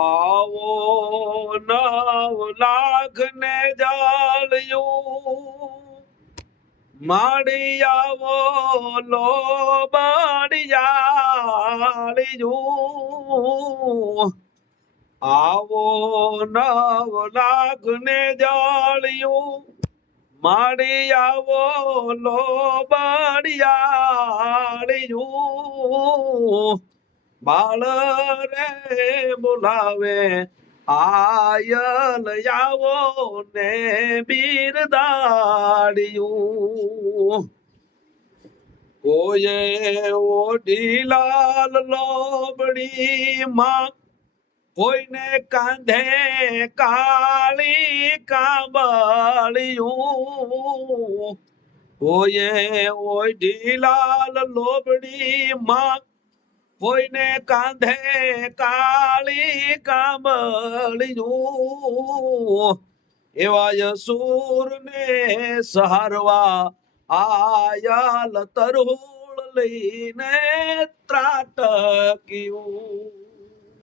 આવો 9 લાખ ને જાળ્યું માડી આવો લો બડિયાળિયું આવો 9 લાખ ને જાળ્યું માડી આવો લો બડિયાળિયું બાળ રે બોલાવે આયલ આવો ને બિરદાડ્યું કોઈએ ઓઢી લાલ લોબડી માં કોઈને કાંધે કાળી કાબળિયું કોઈએ ઓઢી લાલ લોબડી માં કોઈને કાંધે કાળી કાબળિયું એવા યસુર ને સહારવા આયલ તરુળ લઈને ત્રાટક્યું।